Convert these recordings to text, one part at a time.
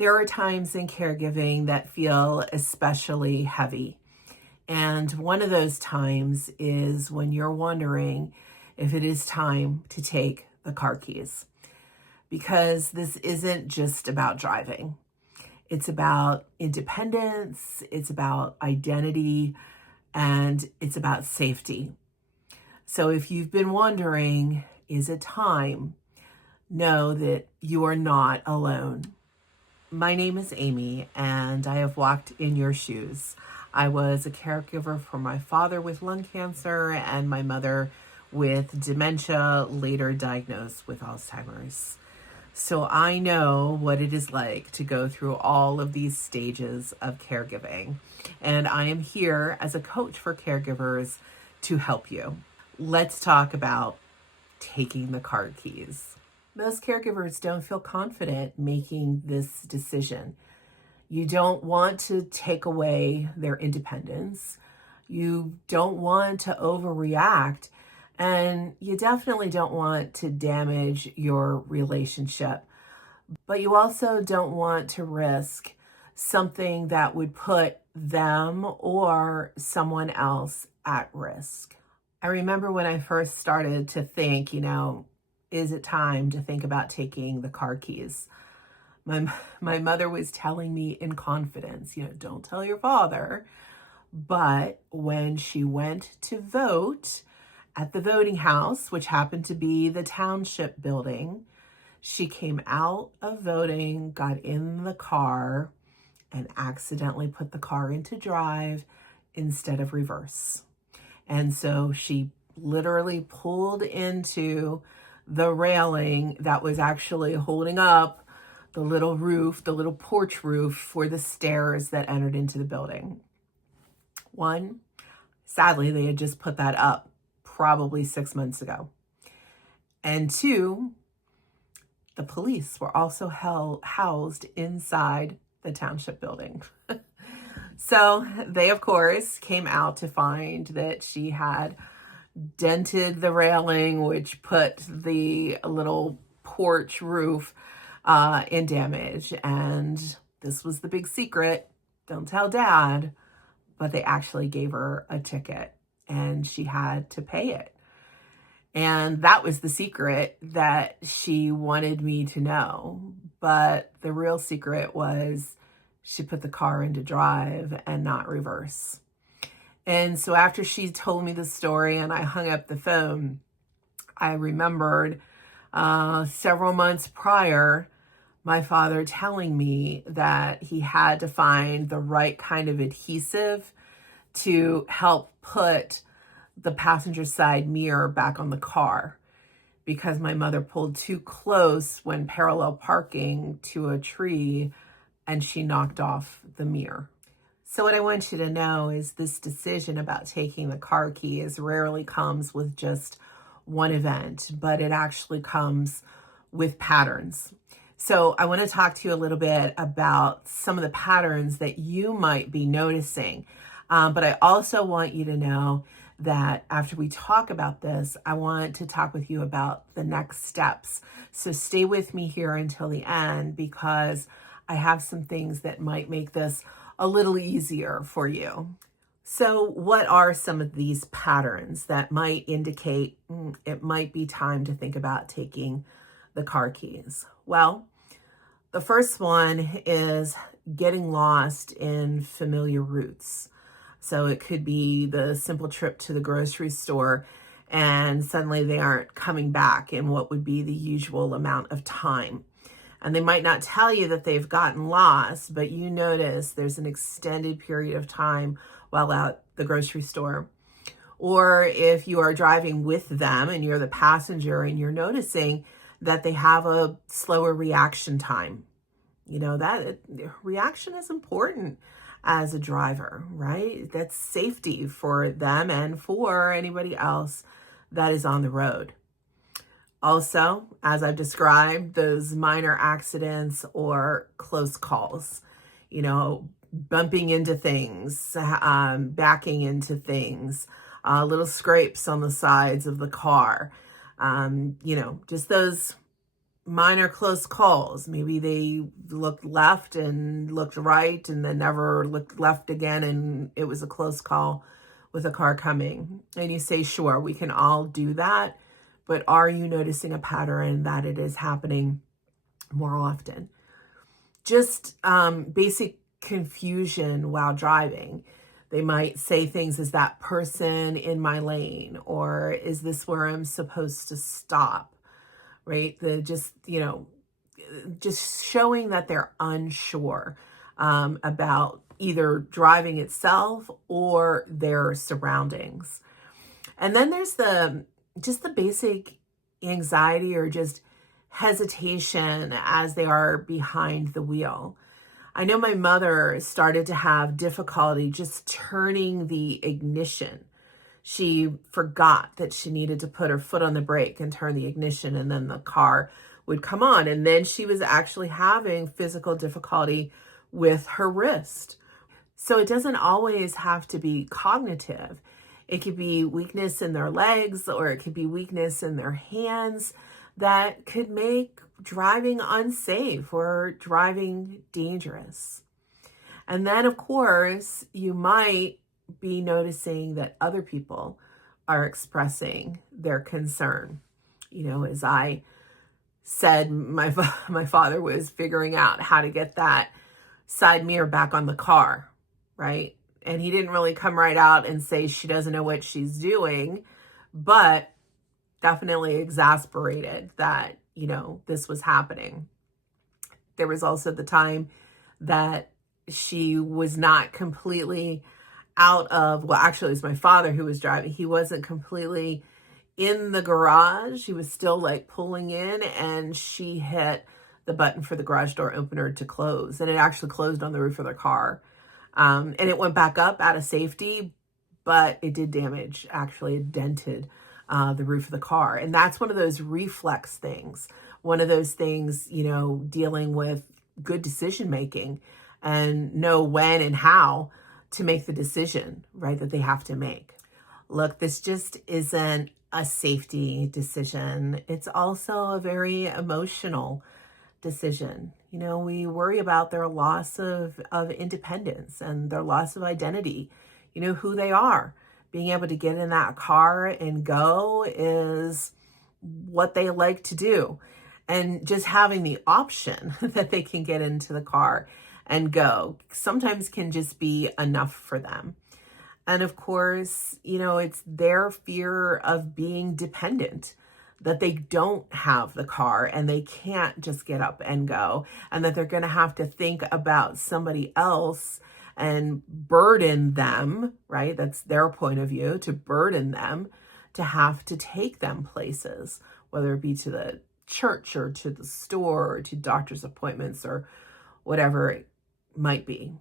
There are times in caregiving that feel especially heavy. And one of those times is when you're wondering if it is time to take the car keys. Because this isn't just about driving. It's about independence, it's about identity, and it's about safety. So if you've been wondering, is it time? Know that you are not alone. My name is Amy, and I have walked in your shoes. I was a caregiver for my father with lung cancer and my mother with dementia, later diagnosed with Alzheimer's. So I know what it is like to go through all of these stages of caregiving. And I am here as a coach for caregivers to help you. Let's talk about taking the car keys. Most caregivers don't feel confident making this decision. You don't want to take away their independence. You don't want to overreact. And you definitely don't want to damage your relationship. But you also don't want to risk something that would put them or someone else at risk. I remember when I first started to think, is it time to think about taking the car keys? My mother was telling me in confidence, don't tell your father. But when she went to vote at the voting house, which happened to be the township building, she came out of voting, got in the car, and accidentally put the car into drive instead of reverse. And so she literally pulled into the railing that was actually holding up the little roof, the little porch roof for the stairs that entered into the building. One, sadly, they had just put that up probably 6 months ago. And two, the police were also housed inside the township building. So they, of course, came out to find that she had dented the railing, which put the little porch roof in damage. And this was the big secret. Don't tell Dad. But they actually gave her a ticket and she had to pay it. And that was the secret that she wanted me to know. But the real secret was she put the car into drive and not reverse. And so after she told me the story and I hung up the phone, I remembered several months prior, my father telling me that he had to find the right kind of adhesive to help put the passenger side mirror back on the car because my mother pulled too close when parallel parking to a tree and she knocked off the mirror. So what I want you to know is this decision about taking the car keys rarely comes with just one event, but it actually comes with patterns. So I want to talk to you a little bit about some of the patterns that you might be noticing. But I also want you to know that after we talk about this, I want to talk with you about the next steps. So stay with me here until the end because I have some things that might make this a little easier for you. So what are some of these patterns that might indicate it might be time to think about taking the car keys? Well, the first one is getting lost in familiar routes. So it could be the simple trip to the grocery store and suddenly they aren't coming back in what would be the usual amount of time. And they might not tell you that they've gotten lost, but you notice there's an extended period of time while at the grocery store. Or if you are driving with them and you're the passenger and you're noticing that they have a slower reaction time. That reaction is important as a driver, right? That's safety for them and for anybody else that is on the road. Also, as I've described, those minor accidents or close calls, bumping into things, backing into things, little scrapes on the sides of the car, just those minor close calls. Maybe they looked left and looked right and then never looked left again, and it was a close call with a car coming. And you say, sure, we can all do that, but are you noticing a pattern that it is happening more often? Just basic confusion while driving. They might say things, is that person in my lane? Or is this where I'm supposed to stop? Right? Just showing that they're unsure about either driving itself or their surroundings. And then there's the basic anxiety or just hesitation as they are behind the wheel. I know my mother started to have difficulty just turning the ignition. She forgot that she needed to put her foot on the brake and turn the ignition, and then the car would come on. And then she was actually having physical difficulty with her wrist. So it doesn't always have to be cognitive. It could be weakness in their legs, or it could be weakness in their hands that could make driving unsafe or driving dangerous. And then, of course, you might be noticing that other people are expressing their concern. As I said, my father was figuring out how to get that side mirror back on the car, right? And he didn't really come right out and say she doesn't know what she's doing, but definitely exasperated that, this was happening. There was also the time that she was not completely out of, well, actually it was my father who was driving. He wasn't completely in the garage. He was still like pulling in, and she hit the button for the garage door opener to close. And it actually closed on the roof of their car. And it went back up out of safety, but it did damage, actually it dented the roof of the car. And that's one of those reflex things. One of those things, dealing with good decision making and know when and how to make the decision, right, that they have to make. Look, this just isn't a safety decision. It's also a very emotional decision. We worry about their loss of independence and their loss of identity, who they are. Being able to get in that car and go is what they like to do. And just having the option that they can get into the car and go sometimes can just be enough for them. And of course, it's their fear of being dependent, that they don't have the car and they can't just get up and go, and that they're going to have to think about somebody else and burden them, right? That's their point of view, to burden them to have to take them places, whether it be to the church or to the store or to doctor's appointments or whatever it might be.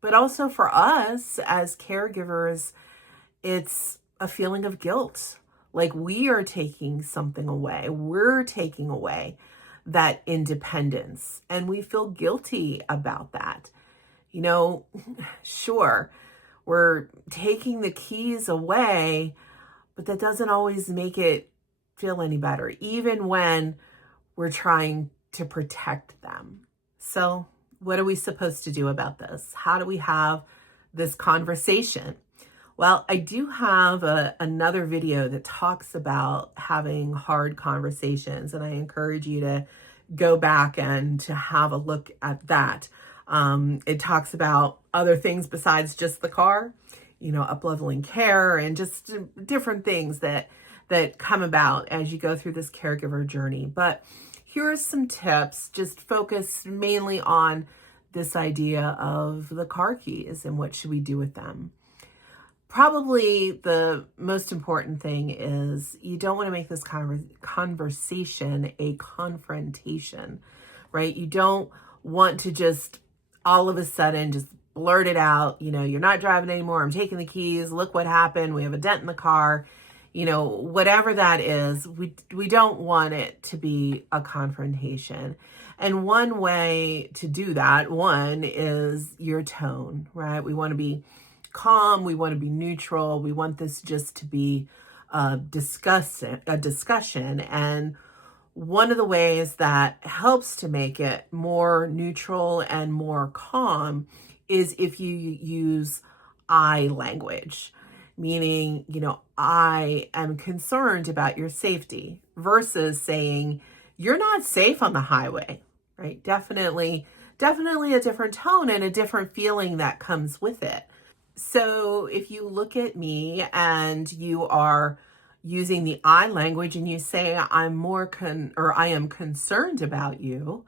But also for us as caregivers, it's a feeling of guilt. Like we are taking something away. We're taking away that independence, and we feel guilty about that. Sure, we're taking the keys away, but that doesn't always make it feel any better, even when we're trying to protect them. So what are we supposed to do about this? How do we have this conversation? Well, I do have another video that talks about having hard conversations, and I encourage you to go back and to have a look at that. It talks about other things besides just the car, up-leveling care and just different things that come about as you go through this caregiver journey. But here are some tips, just focused mainly on this idea of the car keys and what should we do with them. Probably the most important thing is you don't want to make this conversation a confrontation, right? You don't want to just all of a sudden just blurt it out, you're not driving anymore, I'm taking the keys, look what happened, we have a dent in the car, whatever that is. We don't want it to be a confrontation. And one way to do that, one, is your tone, right? We want to be calm, we want to be neutral, we want this just to be a discussion, and one of the ways that helps to make it more neutral and more calm is if you use I language, meaning, I am concerned about your safety versus saying, you're not safe on the highway, right? Definitely a different tone and a different feeling that comes with it. So if you look at me and you are using the I language and you say, I am concerned about you,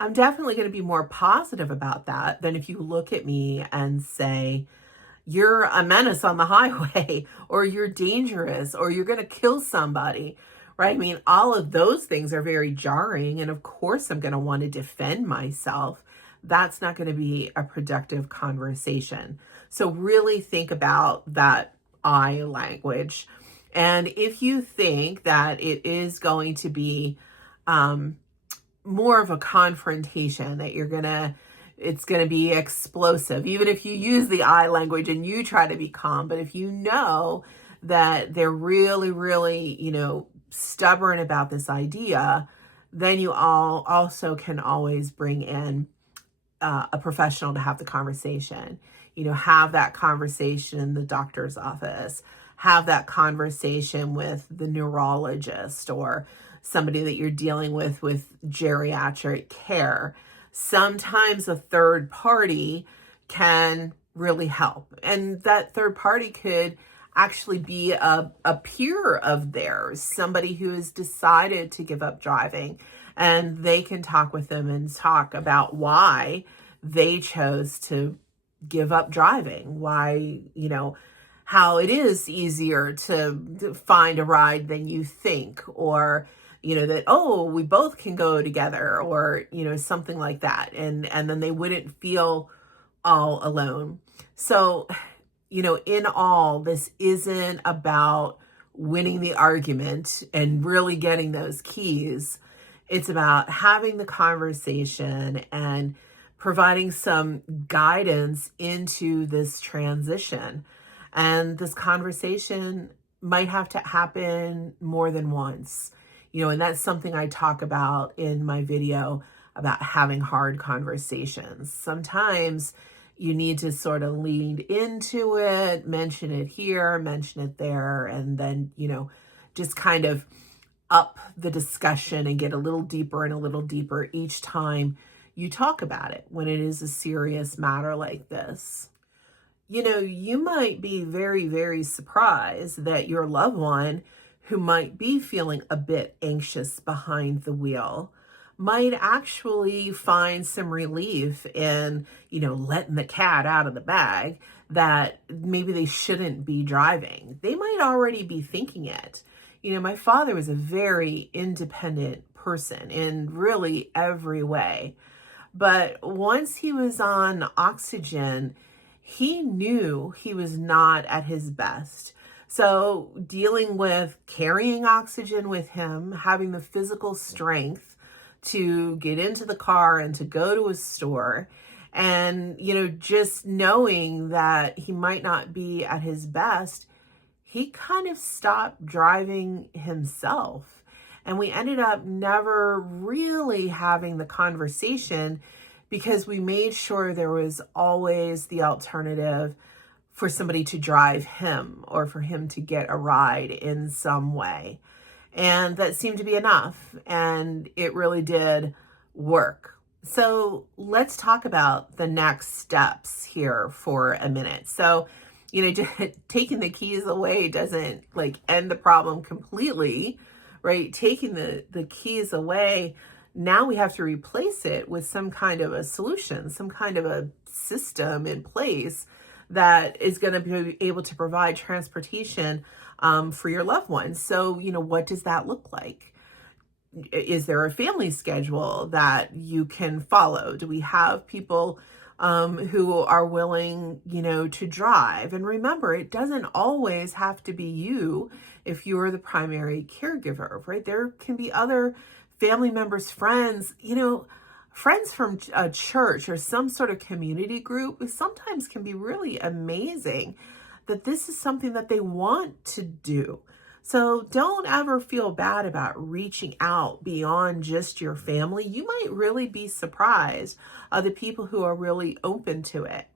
I'm definitely going to be more positive about that than if you look at me and say, you're a menace on the highway, or you're dangerous, or you're going to kill somebody, right? I mean, all of those things are very jarring. And of course, I'm going to want to defend myself. That's not going to be a productive conversation. So really think about that I language. And if you think that it is going to be more of a confrontation, that it's going to be explosive, even if you use the I language and you try to be calm. But if you know that they're really, really, stubborn about this idea, then you all also can always bring in a professional to have the conversation. Have that conversation in the doctor's office, have that conversation with the neurologist or somebody that you're dealing with geriatric care. Sometimes a third party can really help. And that third party could actually be a peer of theirs, somebody who has decided to give up driving, and they can talk with them and talk about why they chose to give up driving, why, how it is easier to find a ride than you think, or that, oh, we both can go together, or, something like that. And then they wouldn't feel all alone. So, in all, this isn't about winning the argument and really getting those keys. It's about having the conversation and providing some guidance into this transition. And this conversation might have to happen more than once. And that's something I talk about in my video about having hard conversations. Sometimes you need to sort of lean into it, mention it here, mention it there, and then, just kind of up the discussion and get a little deeper and a little deeper each time you talk about it when it is a serious matter like this. You might be very, very surprised that your loved one who might be feeling a bit anxious behind the wheel might actually find some relief in, letting the cat out of the bag, that maybe they shouldn't be driving. They might already be thinking it. My father was a very independent person in really every way. But once he was on oxygen, he knew he was not at his best. So dealing with carrying oxygen with him, having the physical strength to get into the car and to go to a store, and, just knowing that he might not be at his best, he kind of stopped driving himself. And we ended up never really having the conversation because we made sure there was always the alternative for somebody to drive him or for him to get a ride in some way. And that seemed to be enough. And it really did work. So let's talk about the next steps here for a minute. So, taking the keys away doesn't end the problem completely, right? Taking the keys away, now we have to replace it with some kind of a solution, some kind of a system in place that is going to be able to provide transportation for your loved ones. So, what does that look like? Is there a family schedule that you can follow? Do we have people who are willing, to drive? And remember, it doesn't always have to be you if you're the primary caregiver, right? There can be other family members, friends, friends from a church or some sort of community group. Sometimes can be really amazing that this is something that they want to do. So don't ever feel bad about reaching out beyond just your family. You might really be surprised of the people who are really open to it.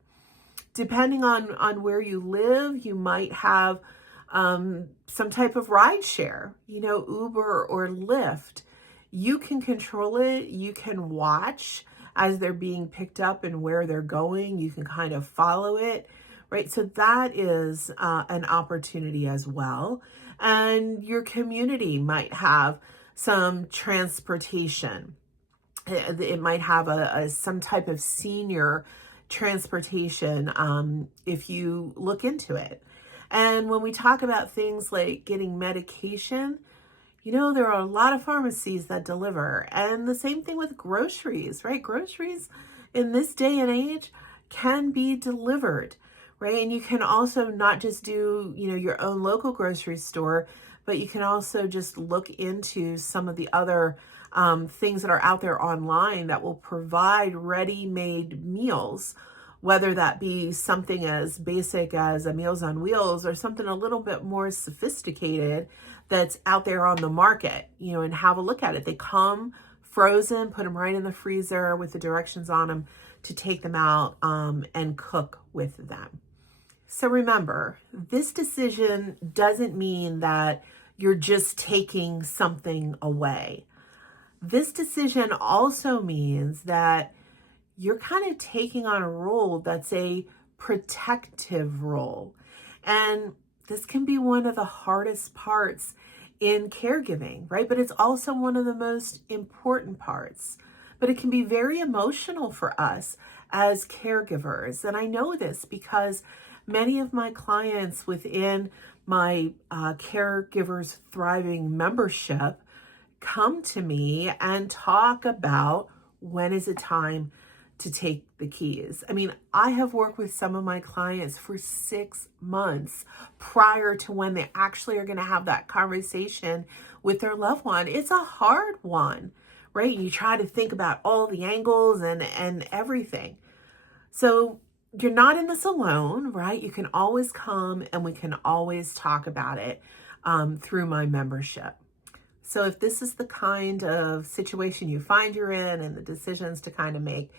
Depending on where you live, you might have some type of ride share, Uber or Lyft. You can control it. You can watch as they're being picked up and where they're going. You can kind of follow it, right? So that is an opportunity as well. And your community might have some transportation. It might have some type of senior transportation if you look into it. And when we talk about things like getting medication, there are a lot of pharmacies that deliver. And the same thing with groceries, right? Groceries in this day and age can be delivered, right? And you can also not just do, your own local grocery store, but you can also just look into some of the other things that are out there online that will provide ready-made meals, whether that be something as basic as a Meals on Wheels or something a little bit more sophisticated that's out there on the market, and have a look at it. They come frozen, put them right in the freezer with the directions on them to take them out and cook with them. So remember, this decision doesn't mean that you're just taking something away. This decision also means that you're kind of taking on a role that's a protective role. And this can be one of the hardest parts in caregiving, right? But it's also one of the most important parts. But it can be very emotional for us as caregivers. And I know this because many of my clients within my Caregivers Thriving membership come to me and talk about when is it time to take the keys. I mean, I have worked with some of my clients for 6 months prior to when they actually are going to have that conversation with their loved one. It's a hard one, right? You try to think about all the angles and everything. So you're not in this alone, right? You can always come and we can always talk about it through my membership. So if this is the kind of situation you find you're in and the decisions to kind of make,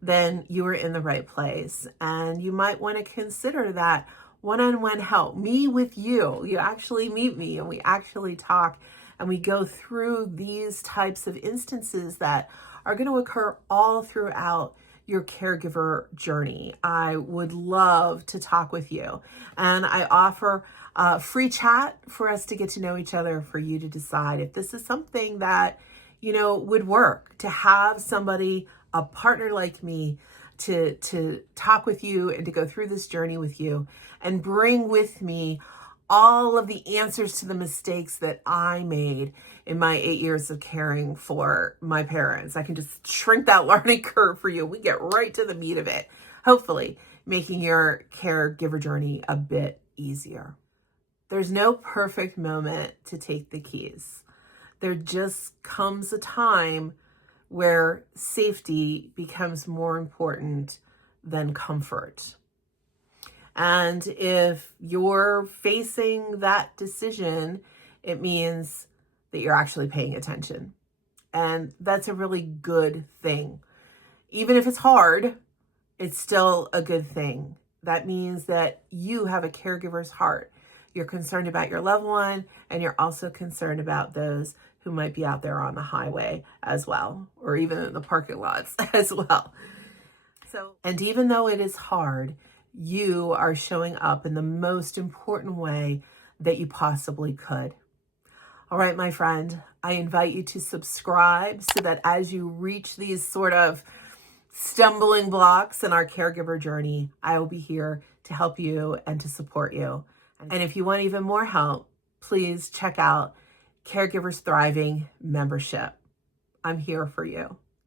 then you are in the right place. And you might want to consider that one-on-one help, me with you. You actually meet me and we actually talk and we go through these types of instances that are going to occur all throughout your caregiver journey. I would love to talk with you. And I offer free chat for us to get to know each other, for you to decide if this is something that, would work, to have somebody, a partner like me, to talk with you and to go through this journey with you and bring with me all of the answers to the mistakes that I made in my 8 years of caring for my parents. I can just shrink that learning curve for you. We get right to the meat of it, hopefully making your caregiver journey a bit easier. There's no perfect moment to take the keys. There just comes a time where safety becomes more important than comfort. And if you're facing that decision, it means that you're actually paying attention. And that's a really good thing. Even if it's hard, it's still a good thing. That means that you have a caregiver's heart. You're concerned about your loved one, and you're also concerned about those who might be out there on the highway as well, or even in the parking lots as well. And even though it is hard, you are showing up in the most important way that you possibly could. All right, my friend, I invite you to subscribe so that as you reach these sort of stumbling blocks in our caregiver journey, I will be here to help you and to support you. And if you want even more help, please check out Caregivers Thriving membership. I'm here for you.